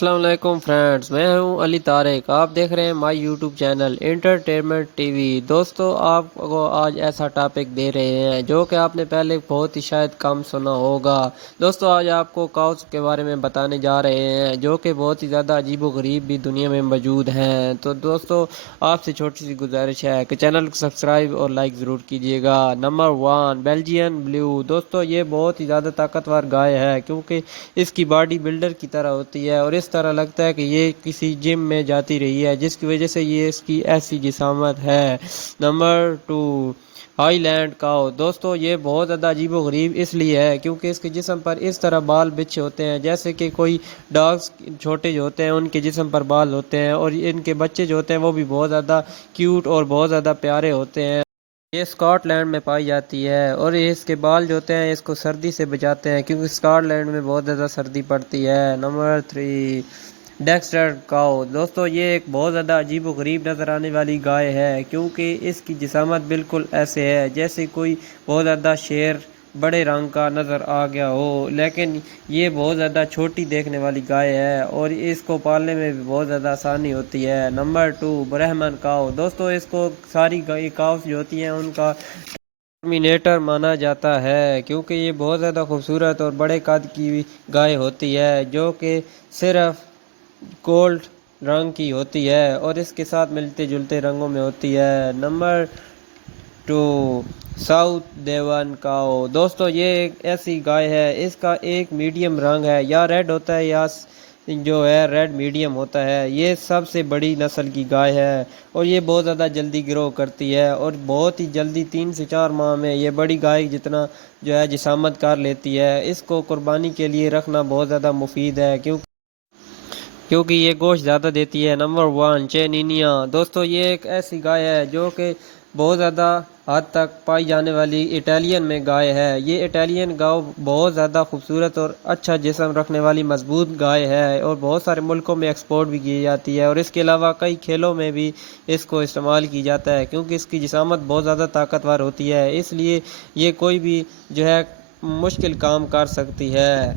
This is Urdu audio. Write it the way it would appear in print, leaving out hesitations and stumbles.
السلام علیکم فرینڈز، میں ہوں علی طارق۔ آپ دیکھ رہے ہیں مائی YouTube channel entertainment T V. دوستو، آپ کو آج ایسا ٹاپک دے رہے ہیں جو کہ آپ نے پہلے بہت ہی شاید کم سنا ہوگا۔ دوستو، آج آپ کو کاؤز کے بارے میں بتانے جا رہے ہیں جو کہ بہت ہی زیادہ عجیب و غریب بھی دنیا میں موجود ہیں۔ تو دوستو، آپ سے چھوٹی سی گزارش ہے کہ چینل کو سبسکرائب اور لائک ضرور کیجیے گا۔ Number 1، Belgian blue. دوستو، یہ بہت ہی زیادہ طاقتور گائے ہے کیونکہ اس کی باڈی بلڈر کی طرح ہوتی ہے اور اس طرح لگتا ہے کہ یہ کسی جم میں جاتی رہی ہے، جس کی وجہ سے یہ اس کی ایسی جسامت ہے۔ نمبر 2، ہائی لینڈ کاؤ۔ دوستو، یہ بہت زیادہ عجیب و غریب اس لیے ہے کیونکہ اس کے جسم پر اس طرح بال بچھے ہوتے ہیں جیسے کہ کوئی ڈاگز چھوٹے جو ہوتے ہیں ان کے جسم پر بال ہوتے ہیں، اور ان کے بچے جو ہوتے ہیں وہ بھی بہت زیادہ کیوٹ اور بہت زیادہ پیارے ہوتے ہیں۔ یہ اسکاٹ لینڈ میں پائی جاتی ہے اور اس کے بال جو ہوتے ہیں اس کو سردی سے بچاتے ہیں کیونکہ اسکاٹ لینڈ میں بہت زیادہ سردی پڑتی ہے۔ نمبر 3، ڈیکسٹر کاؤ۔ دوستو، یہ ایک بہت زیادہ عجیب و غریب نظر آنے والی گائے ہے کیونکہ اس کی جسامت بالکل ایسے ہے جیسے کوئی بہت زیادہ شیر بڑے رنگ کا نظر آ گیا ہو، لیکن یہ بہت زیادہ چھوٹی دیکھنے والی گائے ہے اور اس کو پالنے میں بھی بہت زیادہ آسانی ہوتی ہے۔ نمبر 2، برہمن کاؤ۔ دوستو، اس کو ساری کاؤس جو ہوتی ہیں ان کا ٹرمینیٹر مانا جاتا ہے کیونکہ یہ بہت زیادہ خوبصورت اور بڑے قد کی گائے ہوتی ہے جو کہ صرف گولڈ رنگ کی ہوتی ہے اور اس کے ساتھ ملتے جلتے رنگوں میں ہوتی ہے۔ نمبر 2، ساؤتھ دیون کاؤ۔ دوستو، یہ ایک ایسی گائے ہے، اس کا ایک میڈیم رنگ ہے، یا ریڈ ہوتا ہے یا جو ہے ریڈ میڈیم ہوتا ہے۔ یہ سب سے بڑی نسل کی گائے ہے اور یہ بہت زیادہ جلدی گرو کرتی ہے اور بہت ہی جلدی 3 سے 4 ماہ میں یہ بڑی گائے جتنا جو ہے جسامت کر لیتی ہے۔ اس کو قربانی کے لیے رکھنا بہت زیادہ مفید ہے کیونکہ یہ گوشت زیادہ دیتی ہے۔ نمبر 1، چینینیا۔ دوستو، یہ ایک ایسی گائے ہے جو کہ بہت زیادہ حد تک پائی جانے والی اٹالین میں گائے ہے۔ یہ اٹالین گاؤ بہت زیادہ خوبصورت اور اچھا جسم رکھنے والی مضبوط گائے ہے اور بہت سارے ملکوں میں ایکسپورٹ بھی کی جاتی ہے اور اس کے علاوہ کئی کھیلوں میں بھی اس کو استعمال کی جاتا ہے کیونکہ اس کی جسامت بہت زیادہ طاقتور ہوتی ہے، اس لیے یہ کوئی بھی جو ہے مشکل کام کر سکتی ہے۔